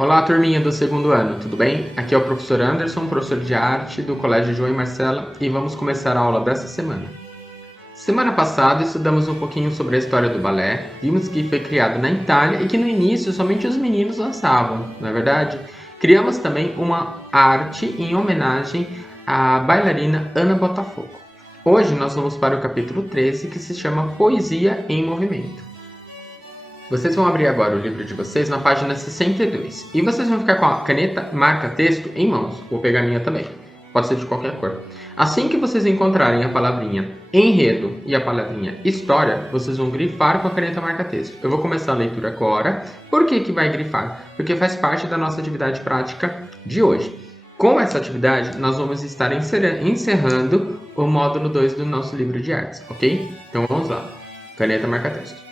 Olá, turminha do segundo ano, tudo bem? Aqui é o professor Anderson, professor de arte do Colégio João e Marcela, e vamos começar a aula dessa semana. Semana passada estudamos um pouquinho sobre a história do balé, vimos que foi criado na Itália e que no início somente os meninos dançavam, não é verdade? Criamos também uma arte em homenagem à bailarina Ana Botafogo. Hoje nós vamos para o capítulo 13, que se chama Poesia em Movimento. Vocês vão abrir agora o livro de vocês na página 62 e vocês vão ficar com a caneta marca-texto em mãos. Vou pegar a minha também, pode ser de qualquer cor. Assim que vocês encontrarem a palavrinha enredo e a palavrinha história, vocês vão grifar com a caneta marca-texto. Eu vou começar a leitura agora. Por que vai grifar? Porque faz parte da nossa atividade prática de hoje. Com essa atividade, nós vamos estar encerrando o módulo 2 do nosso livro de artes, ok? Então vamos lá. Caneta marca-texto.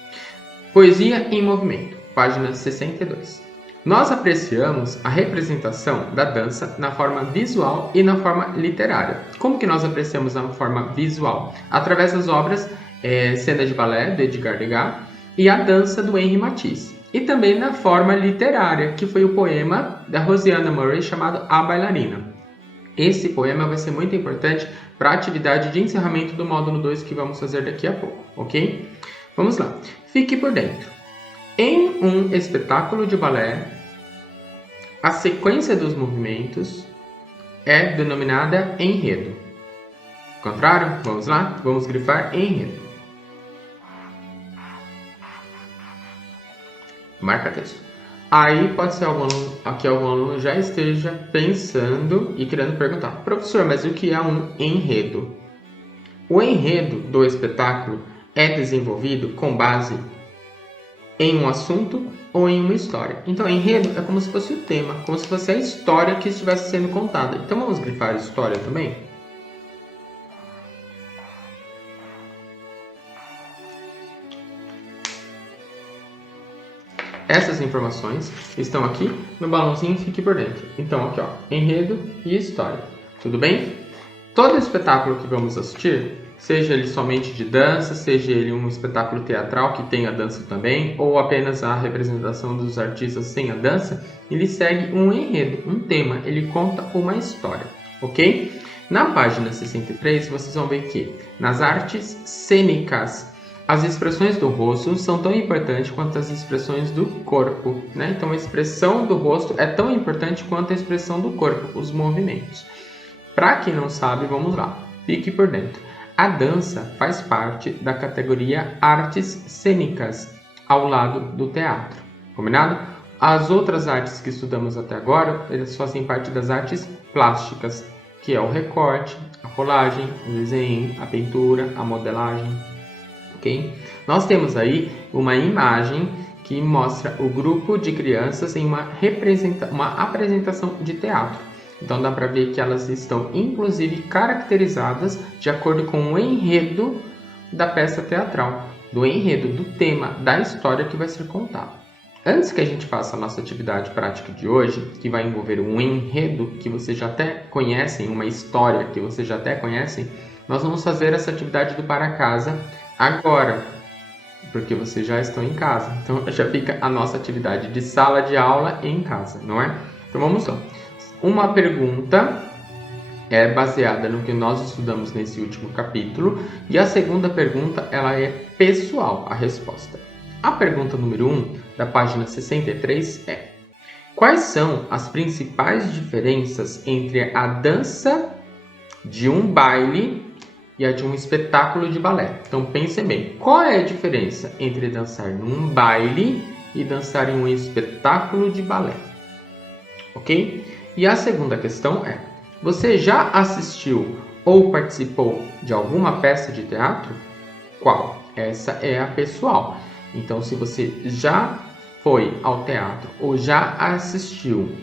Poesia em Movimento, página 62. Nós apreciamos a representação da dança na forma visual e na forma literária. Como que nós apreciamos a forma visual? Através das obras Cena de Balé, de Edgar Degas, e A Dança, do Henri Matisse. E também na forma literária, que foi o poema da Rosianna Murray chamado A Bailarina. Esse poema vai ser muito importante para a atividade de encerramento do módulo 2 que vamos fazer daqui a pouco, ok? Vamos lá. Fique por dentro. Em um espetáculo de balé, a sequência dos movimentos é denominada enredo. Encontraram? Vamos lá? Vamos grifar enredo. Marca texto. Aí pode ser que algum aluno já esteja pensando e querendo perguntar: professor, mas o que é um enredo? O enredo do espetáculo é desenvolvido com base em um assunto ou em uma história. Então, enredo é como se fosse o tema, como se fosse a história que estivesse sendo contada. Então, vamos grifar história também? Essas informações estão aqui no balãozinho, fique por dentro. Então, aqui ó, enredo e história. Tudo bem? Todo espetáculo que vamos assistir, seja ele somente de dança, seja ele um espetáculo teatral que tenha dança também, ou apenas a representação dos artistas sem a dança, ele segue um enredo, um tema, ele conta uma história, ok? Na página 63, vocês vão ver que nas artes cênicas, as expressões do rosto são tão importantes quanto as expressões do corpo, né? Então, a expressão do rosto é tão importante quanto a expressão do corpo, os movimentos. Para quem não sabe, vamos lá, fique por dentro. A dança faz parte da categoria artes cênicas, ao lado do teatro, combinado? As outras artes que estudamos até agora, elas fazem parte das artes plásticas, que é o recorte, a colagem, o desenho, a pintura, a modelagem, ok? Nós temos aí uma imagem que mostra o grupo de crianças em uma apresentação de teatro. Então dá para ver que elas estão inclusive caracterizadas de acordo com o enredo da peça teatral, do enredo, do tema, da história que vai ser contada. Antes que a gente faça a nossa atividade prática de hoje, que vai envolver um enredo que vocês já até conhecem, uma história que vocês já até conhecem, nós vamos fazer essa atividade do para casa agora, porque vocês já estão em casa. Então já fica a nossa atividade de sala de aula em casa, não é? Então vamos lá. Uma pergunta é baseada no que nós estudamos nesse último capítulo e a segunda pergunta ela é pessoal, a resposta. A pergunta número 1 da página 63 é: quais são as principais diferenças entre a dança de um baile e a de um espetáculo de balé? Então pensem bem, qual é a diferença entre dançar num baile e dançar em um espetáculo de balé? Ok? E a segunda questão é: você já assistiu ou participou de alguma peça de teatro? Qual? Essa é a pessoal. Então, se você já foi ao teatro ou já assistiu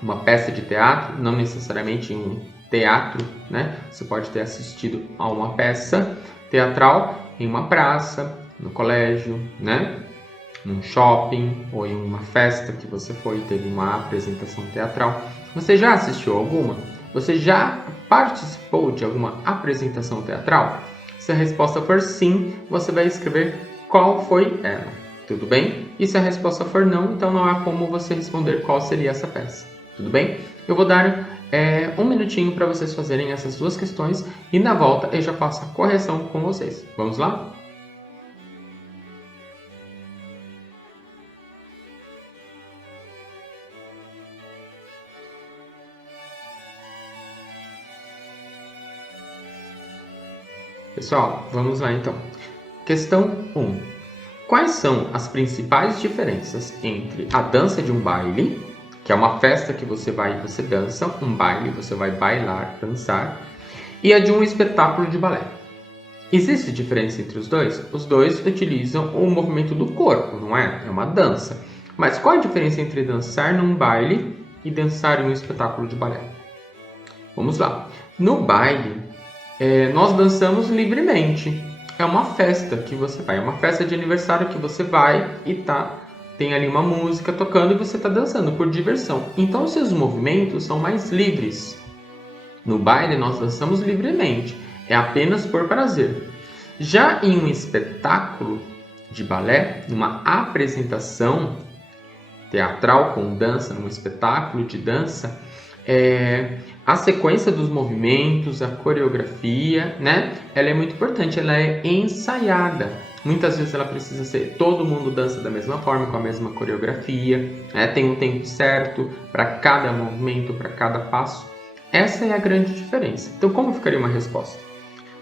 uma peça de teatro, não necessariamente em um teatro, né? Você pode ter assistido a uma peça teatral em uma praça, no colégio, né? Num shopping ou em uma festa que você foi e teve uma apresentação teatral. Você já assistiu alguma? Você já participou de alguma apresentação teatral? Se a resposta for sim, você vai escrever qual foi ela. Tudo bem? E se a resposta for não, então não há como você responder qual seria essa peça. Tudo bem? Eu vou dar um minutinho para vocês fazerem essas duas questões e na volta eu já faço a correção com vocês. Vamos lá? Pessoal, vamos lá então. Questão 1. Quais são as principais diferenças entre a dança de um baile, que é uma festa que você vai e você dança, um baile, você vai bailar, dançar, e a de um espetáculo de balé? Existe diferença entre os dois? Os dois utilizam o movimento do corpo, não é? É uma dança. Mas qual a diferença entre dançar num baile e dançar em um espetáculo de balé? Vamos lá. No baile, nós dançamos livremente. É uma festa que você vai, é uma festa de aniversário que você vai e tem ali uma música tocando e você está dançando por diversão. Então seus movimentos são mais livres. No baile nós dançamos livremente, é apenas por prazer. Já em um espetáculo de balé, numa apresentação teatral com dança, num espetáculo de dança, a sequência dos movimentos, a coreografia, né? Ela é muito importante, ela é ensaiada. Muitas vezes ela precisa ser, todo mundo dança da mesma forma, com a mesma coreografia, né? Tem um tempo certo para cada movimento, para cada passo. Essa é a grande diferença. Então, como ficaria uma resposta?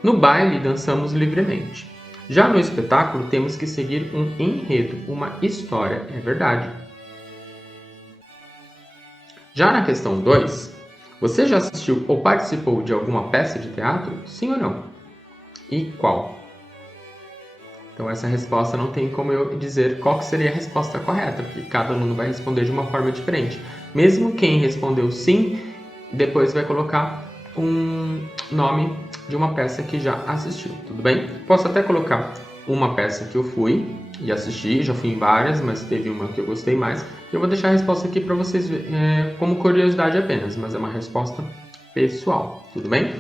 No baile, dançamos livremente. Já no espetáculo, temos que seguir um enredo, uma história, é verdade. Já na questão 2, você já assistiu ou participou de alguma peça de teatro? Sim ou não? E qual? Então essa resposta não tem como eu dizer qual que seria a resposta correta, porque cada aluno vai responder de uma forma diferente. Mesmo quem respondeu sim, depois vai colocar um nome de uma peça que já assistiu, tudo bem? Posso até colocar uma peça que eu fui e assisti, já fui em várias, mas teve uma que eu gostei mais. Eu vou deixar a resposta aqui para vocês como curiosidade apenas, mas é uma resposta pessoal, tudo bem?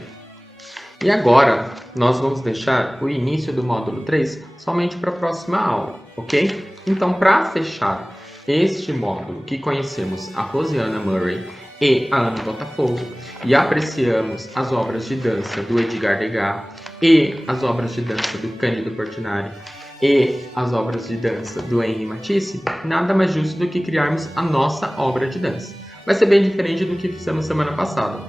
E agora, nós vamos deixar o início do módulo 3 somente para a próxima aula, ok? Então, para fechar este módulo que conhecemos a Rosiana Murray e a Ana Botafogo e apreciamos as obras de dança do Edgar Degas e as obras de dança do Cândido Portinari e as obras de dança do Henri Matisse, nada mais justo do que criarmos a nossa obra de dança. Vai ser bem diferente do que fizemos semana passada,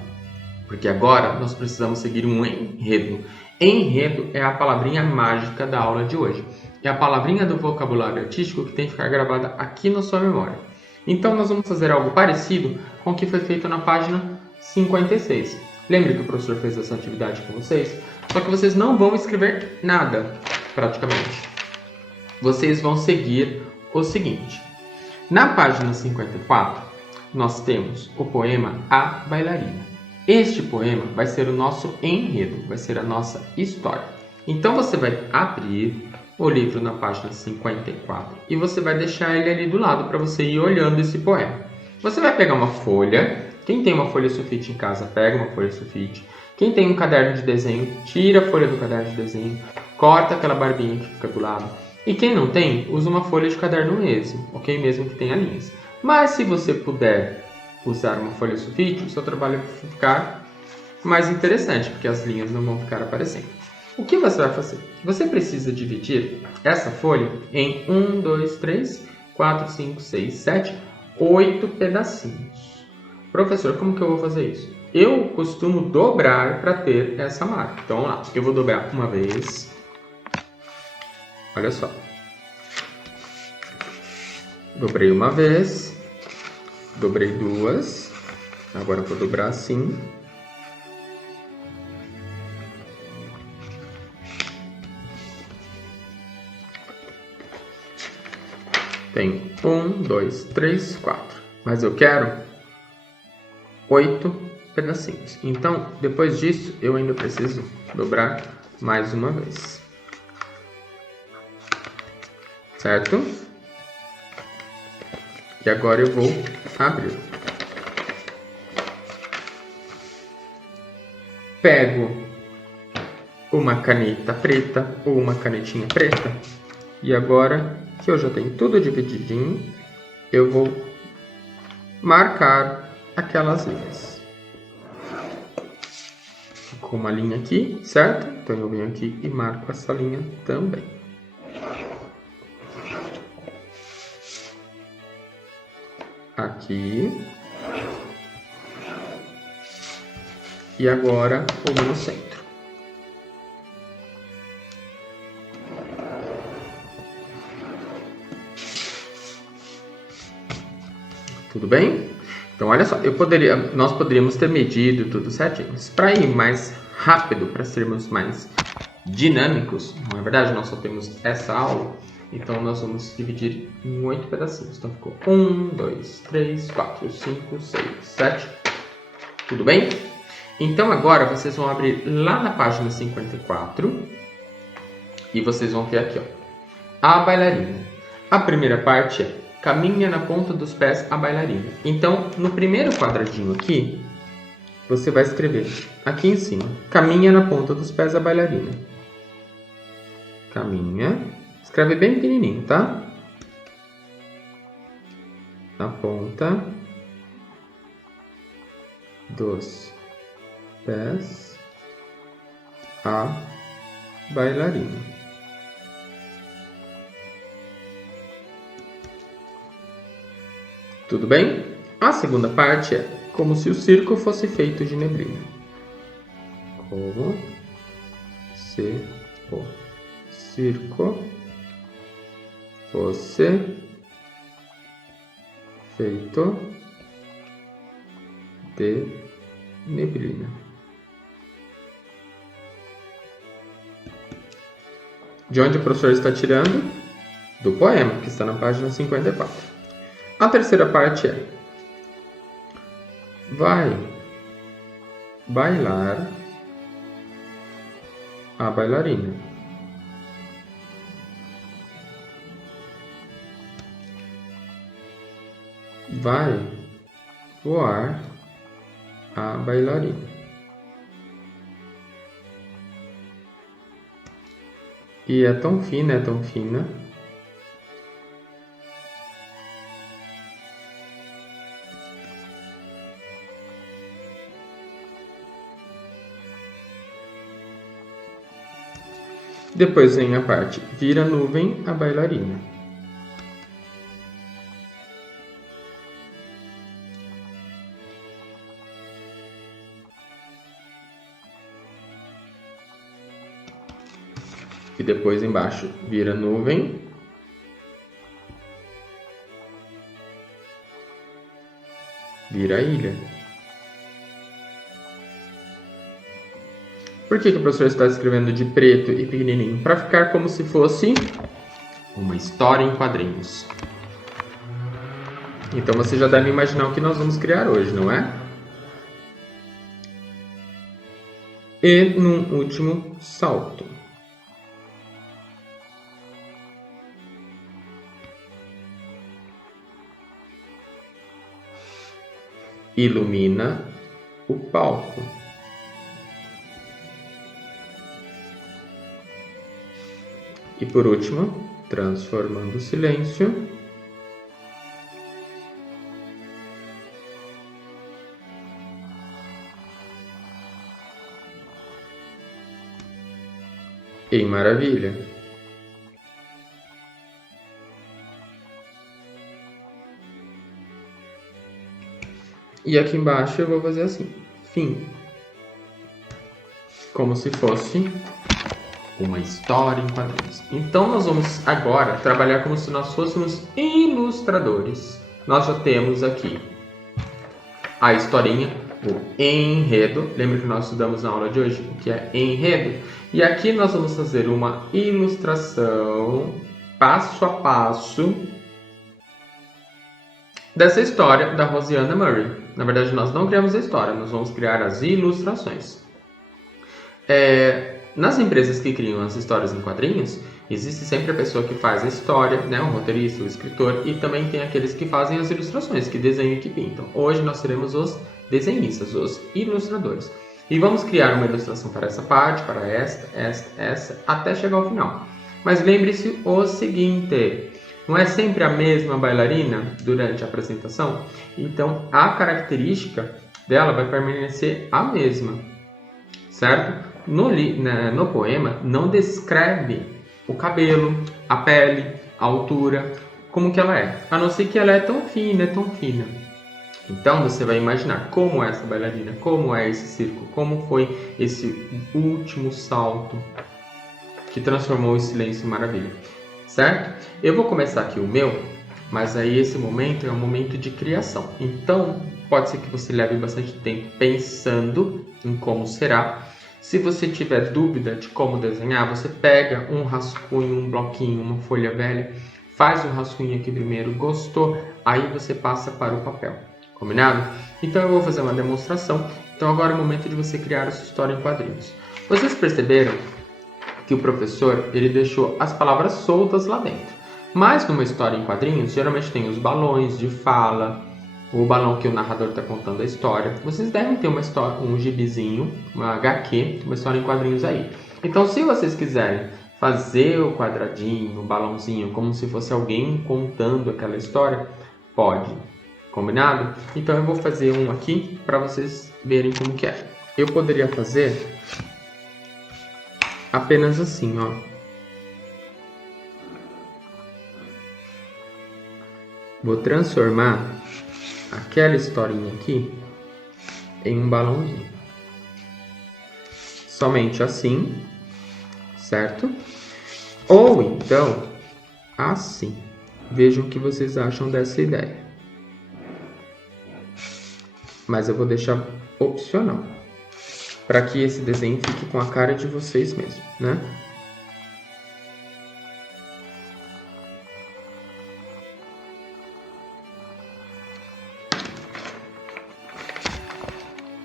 porque agora nós precisamos seguir um enredo. Enredo é a palavrinha mágica da aula de hoje. É a palavrinha do vocabulário artístico que tem que ficar gravada aqui na sua memória. Então nós vamos fazer algo parecido com o que foi feito na página 56. Lembre que o professor fez essa atividade com vocês? Só que vocês não vão escrever nada, praticamente. Vocês vão seguir o seguinte. Na página 54, nós temos o poema A Bailarina. Este poema vai ser o nosso enredo, vai ser a nossa história. Então você vai abrir o livro na página 54 e você vai deixar ele ali do lado para você ir olhando esse poema. Você vai pegar uma folha, quem tem uma folha sulfite em casa, pega uma folha sulfite. Quem tem um caderno de desenho, tira a folha do caderno de desenho, corta aquela barbinha que fica do lado. E quem não tem, usa uma folha de caderno mesmo, ok? Mesmo que tenha linhas. Mas se você puder usar uma folha sulfite, o seu trabalho vai ficar mais interessante, porque as linhas não vão ficar aparecendo. O que você vai fazer? Você precisa dividir essa folha em 1, 2, 3, 4, 5, 6, 7, 8 pedacinhos. Professor, como que eu vou fazer isso? Eu costumo dobrar para ter essa marca. Então, vamos lá. Eu vou dobrar uma vez. Olha só. Dobrei uma vez. Dobrei duas. Agora eu vou dobrar assim. Tem 1, 2, 3, 4. Mas eu quero 8 pedacinhos. Então, depois disso, eu ainda preciso dobrar mais uma vez. Certo? E agora eu vou abrir. Pego uma caneta preta ou uma canetinha preta e agora que eu já tenho tudo divididinho, eu vou marcar aquelas linhas. Ficou uma linha aqui, certo? Então eu venho aqui e marco essa linha também. Aqui. E agora uma no centro. Tudo bem? Então olha só, nós poderíamos ter medido tudo certinho. Para ir mais rápido, para sermos mais dinâmicos, não é verdade? Nós só temos essa aula, então nós vamos dividir em 8 pedacinhos. Então ficou 1, 2, 3, 4, 5, 6, 7. Tudo bem? Então agora vocês vão abrir lá na página 54 e vocês vão ver aqui, ó, a bailarina. A primeira parte é caminha na ponta dos pés a bailarina. Então, no primeiro quadradinho aqui, você vai escrever aqui em cima, caminha na ponta dos pés a bailarina. Caminha, escreve bem pequenininho, tá? Na ponta dos pés a bailarina. Tudo bem? A segunda parte é como se o circo fosse feito de neblina. Como se o circo fosse feito de neblina. De onde o professor está tirando? Do poema, que está na página 54. A terceira parte é: vai bailar a bailarina. Vai voar a bailarina. E é tão fina, é tão fina. Depois vem a parte vira nuvem a bailarina. E depois embaixo vira nuvem vira ilha. Por que o professor está escrevendo de preto e pequenininho? Para ficar como se fosse uma história em quadrinhos. Então você já deve imaginar o que nós vamos criar hoje, não é? E num último salto. Ilumina o palco. E por último, transformando o silêncio em maravilha. E aqui embaixo eu vou fazer assim, fim. Como se fosse uma história em quadrinhos. Então nós vamos agora trabalhar como se nós fôssemos ilustradores. Nós já temos aqui a historinha, o enredo. Lembra que nós estudamos na aula de hoje o que é enredo? E aqui nós vamos fazer uma ilustração passo a passo dessa história da Rosianna Murray. Na verdade, nós não criamos a história, nós vamos criar as ilustrações. Nas empresas que criam as histórias em quadrinhos, existe sempre a pessoa que faz a história, né, o roteirista, o escritor, e também tem aqueles que fazem as ilustrações, que desenham e que pintam. Hoje nós seremos os desenhistas, os ilustradores. E vamos criar uma ilustração para essa parte, para esta, até chegar ao final. Mas lembre-se o seguinte: Não é sempre a mesma bailarina durante a apresentação? Então, a característica dela vai permanecer a mesma, certo? No poema, não descreve o cabelo, a pele, a altura, como que ela é. A não ser que ela é tão fina, tão fina. Então, você vai imaginar como é essa bailarina, como é esse circo, como foi esse último salto que transformou o silêncio em maravilha, certo? Eu vou começar aqui o meu, mas aí esse momento é um momento de criação. Então, pode ser que você leve bastante tempo pensando em como será. Se você tiver dúvida de como desenhar, você pega um rascunho, um bloquinho, uma folha velha, faz o rascunho aqui primeiro, gostou, aí você passa para o papel. Combinado? Então eu vou fazer uma demonstração. Então agora é o momento de você criar a sua história em quadrinhos. Vocês perceberam que o professor ele deixou as palavras soltas lá dentro. Mas numa história em quadrinhos, geralmente tem os balões de fala, o balão que o narrador está contando a história. Vocês devem ter uma história, um gibizinho, uma HQ, uma história em quadrinhos aí. Então, se vocês quiserem fazer o quadradinho, o balãozinho, como se fosse alguém contando aquela história, pode. Combinado? Então eu vou fazer um aqui para vocês verem como que é. Eu poderia fazer apenas assim, ó. Vou transformar aquela historinha aqui em um balãozinho. Somente assim, certo? Ou então, assim. Vejam o que vocês acham dessa ideia. Mas eu vou deixar opcional, para que esse desenho fique com a cara de vocês mesmo, né?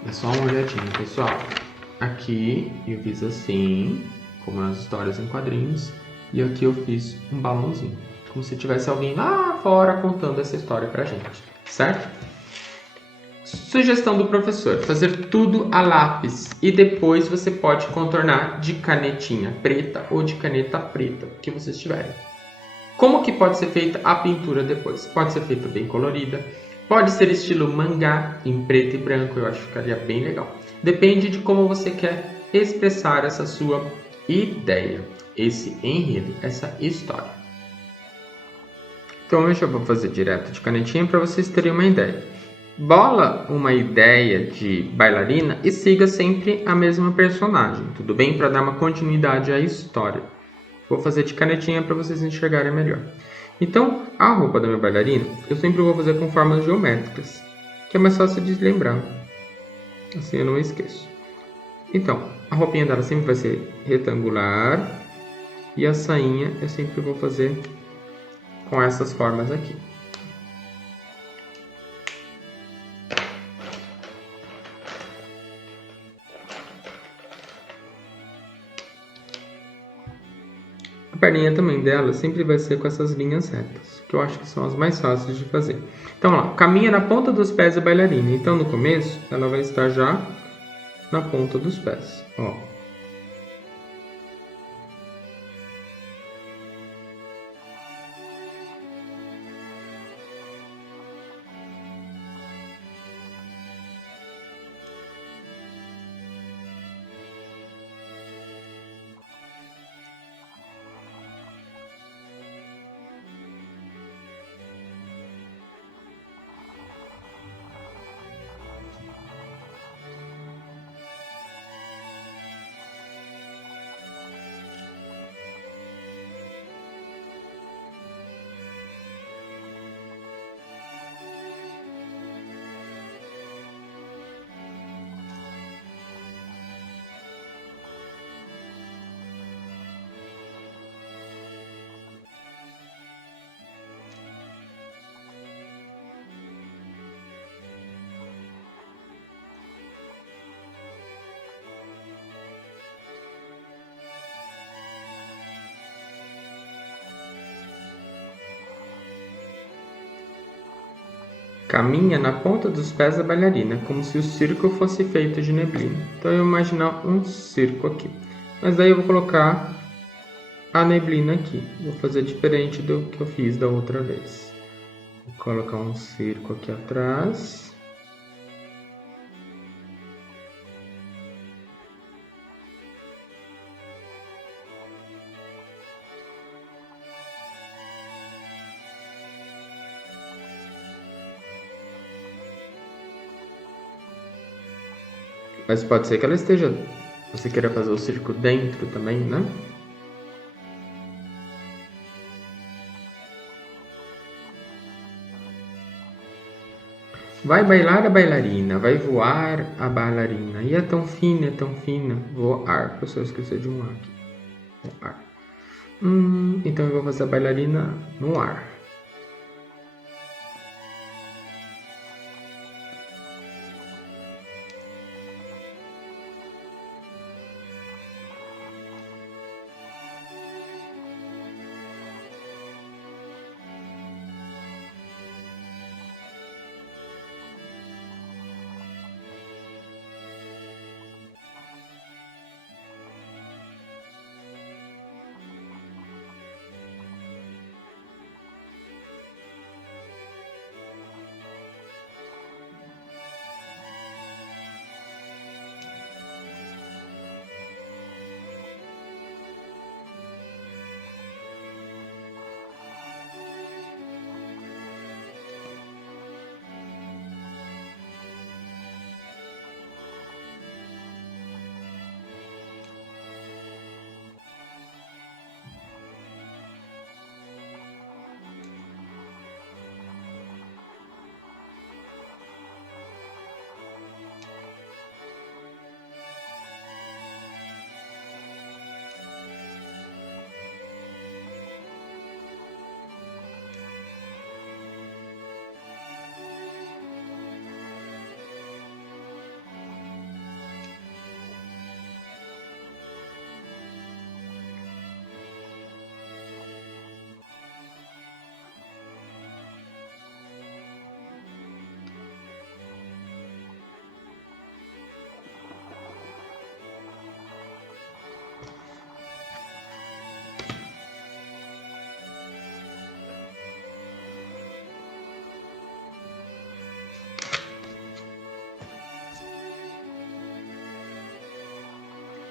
É só uma olhadinha, pessoal. Aqui eu fiz assim, como nas histórias em quadrinhos, e aqui eu fiz um balãozinho, como se tivesse alguém lá fora contando essa história pra gente, certo? Sugestão do professor, fazer tudo a lápis e depois você pode contornar de canetinha preta ou de caneta preta, que vocês tiverem. Como que pode ser feita a pintura depois? Pode ser feita bem colorida, pode ser estilo mangá, em preto e branco, eu acho que ficaria bem legal. Depende de como você quer expressar essa sua ideia, esse enredo, essa história. Então eu já vou fazer direto de canetinha para vocês terem uma ideia. Bola uma ideia de bailarina e siga sempre a mesma personagem, tudo bem? Para dar uma continuidade à história. Vou fazer de canetinha para vocês enxergarem melhor. Então, a roupa da minha bailarina, eu sempre vou fazer com formas geométricas, que é mais fácil de lembrar. Assim eu não esqueço. Então, a roupinha dela sempre vai ser retangular e a sainha eu sempre vou fazer com essas formas aqui. A perninha também dela sempre vai ser com essas linhas retas, que eu acho que são as mais fáceis de fazer. Então, ó, caminha na ponta dos pés da bailarina. Então, no começo, ela vai estar já na ponta dos pés, ó. Caminha na ponta dos pés da bailarina, como se o circo fosse feito de neblina. Então eu vou imaginar um circo aqui. Mas daí eu vou colocar a neblina aqui. Vou fazer diferente do que eu fiz da outra vez. Vou colocar um cerco aqui atrás. Mas pode ser que ela esteja... Você queira fazer o circo dentro também, né? Vai bailar a bailarina, vai voar a bailarina. E é tão fina, voar. Eu só esqueci de um ar aqui. Voar. Então eu vou fazer a bailarina no ar.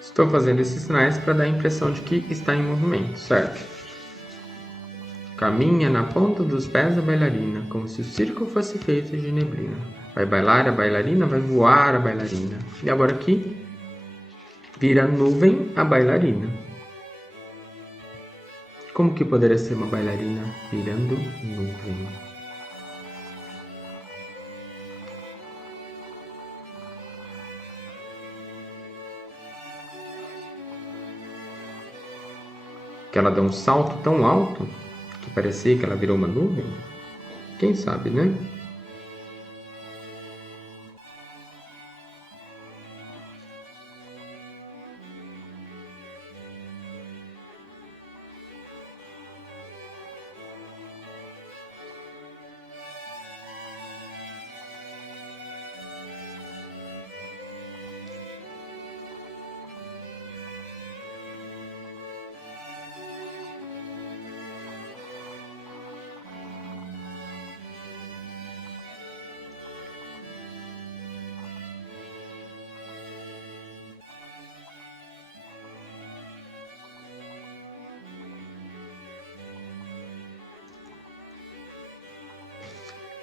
Estou fazendo esses sinais para dar a impressão de que está em movimento, certo? Caminha na ponta dos pés da bailarina, como se o circo fosse feito de neblina. Vai bailar a bailarina, vai voar a bailarina. E agora aqui, vira nuvem a bailarina. Como que poderia ser uma bailarina virando nuvem? Que ela dá um salto tão alto que parecia que ela virou uma nuvem? Quem sabe, né?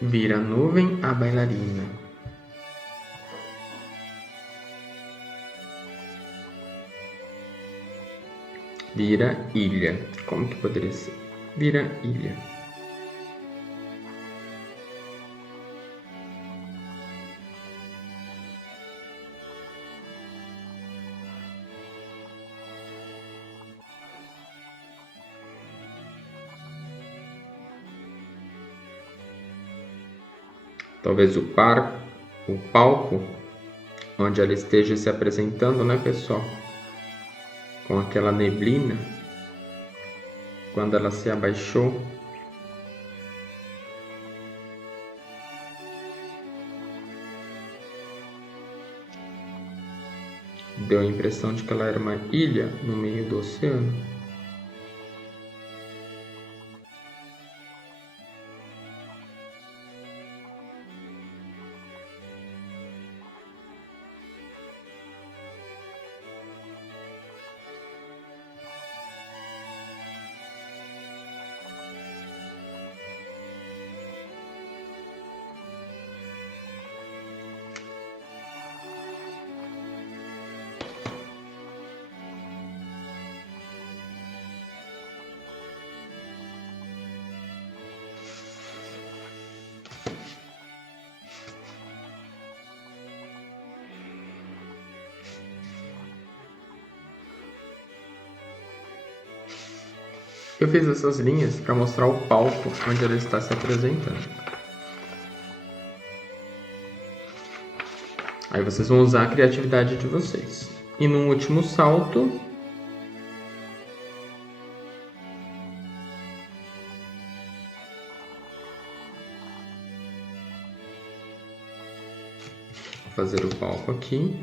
Vira nuvem a bailarina. Vira ilha. Como que poderia ser? Vira ilha. Talvez o palco onde ela esteja se apresentando, né, pessoal? Com aquela neblina, quando ela se abaixou, deu a impressão de que ela era uma ilha no meio do oceano. Eu fiz essas linhas para mostrar o palco onde ela está se apresentando. Aí vocês vão usar a criatividade de vocês. E no último salto, vou fazer o palco aqui.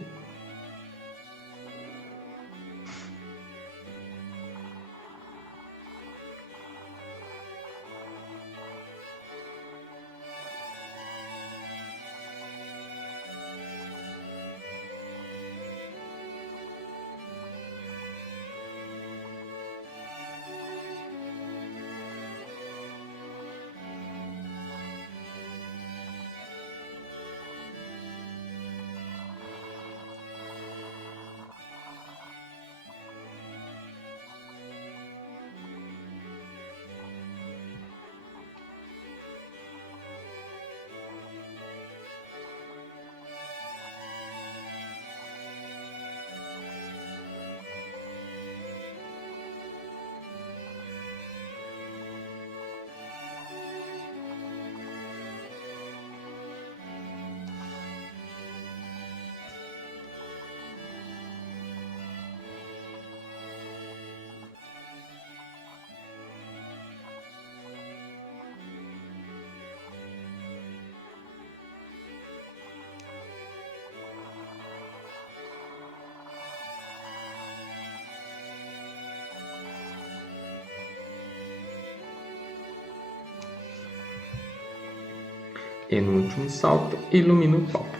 E no último salto, ilumina o palco.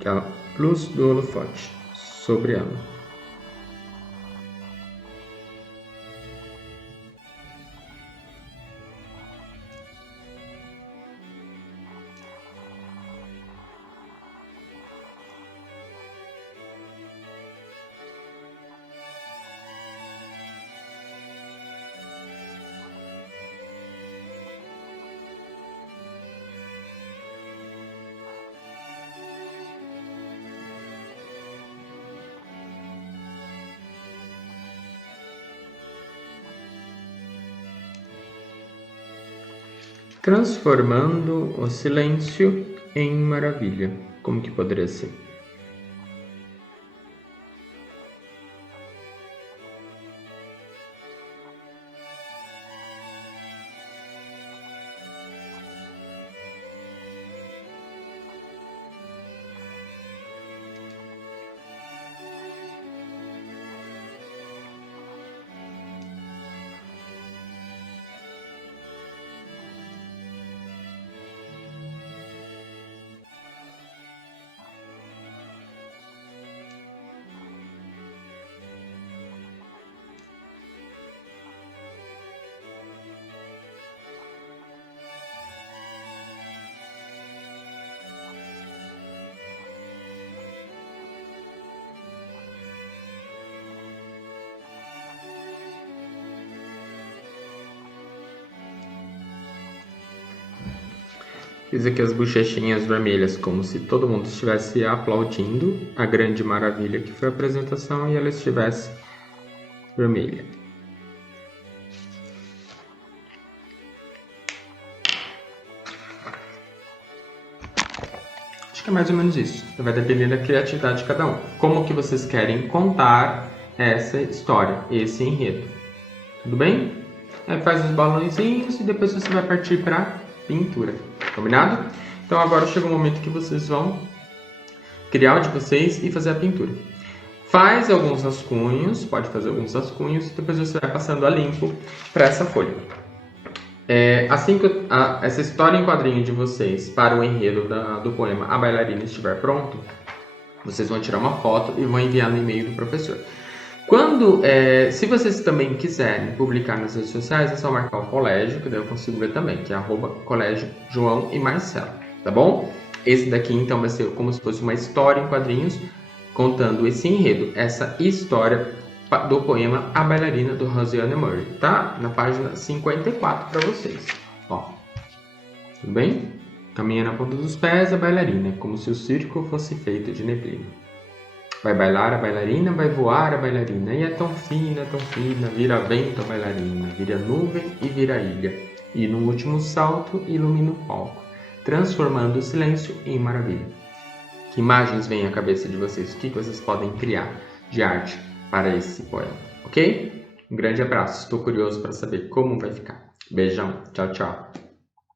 Que é a luz do holofote sobre ela. Transformando o silêncio em maravilha. Como que poderia ser? Fiz aqui as bochechinhas vermelhas, como se todo mundo estivesse aplaudindo a grande maravilha que foi a apresentação e ela estivesse vermelha. Acho que é mais ou menos isso. Vai depender da criatividade de cada um. Como que vocês querem contar essa história, esse enredo. Tudo bem? Aí faz os balãozinhos e depois você vai partir para pintura. Combinado? Então agora chega o momento que vocês vão criar o de vocês e fazer a pintura. Faz alguns rascunhos, pode fazer alguns rascunhos, e depois você vai passando a limpo para essa folha. Assim que essa história em quadrinho de vocês para o enredo do poema A Bailarina estiver pronto, Vocês vão tirar uma foto e vão enviar no e-mail do professor. Se vocês também quiserem publicar nas redes sociais, é só marcar o colégio, que daí eu consigo ver também, que é @colégio João e Marcelo, tá bom? Esse daqui então vai ser como se fosse uma história em quadrinhos, contando esse enredo, essa história do poema A Bailarina, do Rosiane Murray, tá? Na página 54 para vocês, ó. Tudo bem? Caminha na ponta dos pés a bailarina, como se o circo fosse feito de neblina. Vai bailar a bailarina, vai voar a bailarina, e é tão fina, vira vento a bailarina, vira nuvem e vira ilha, e no último salto ilumina o palco, transformando o silêncio em maravilha. Que imagens vêm à cabeça de vocês? O que vocês podem criar de arte para esse poema, ok? Um grande abraço, estou curioso para saber como vai ficar. Beijão, tchau, tchau.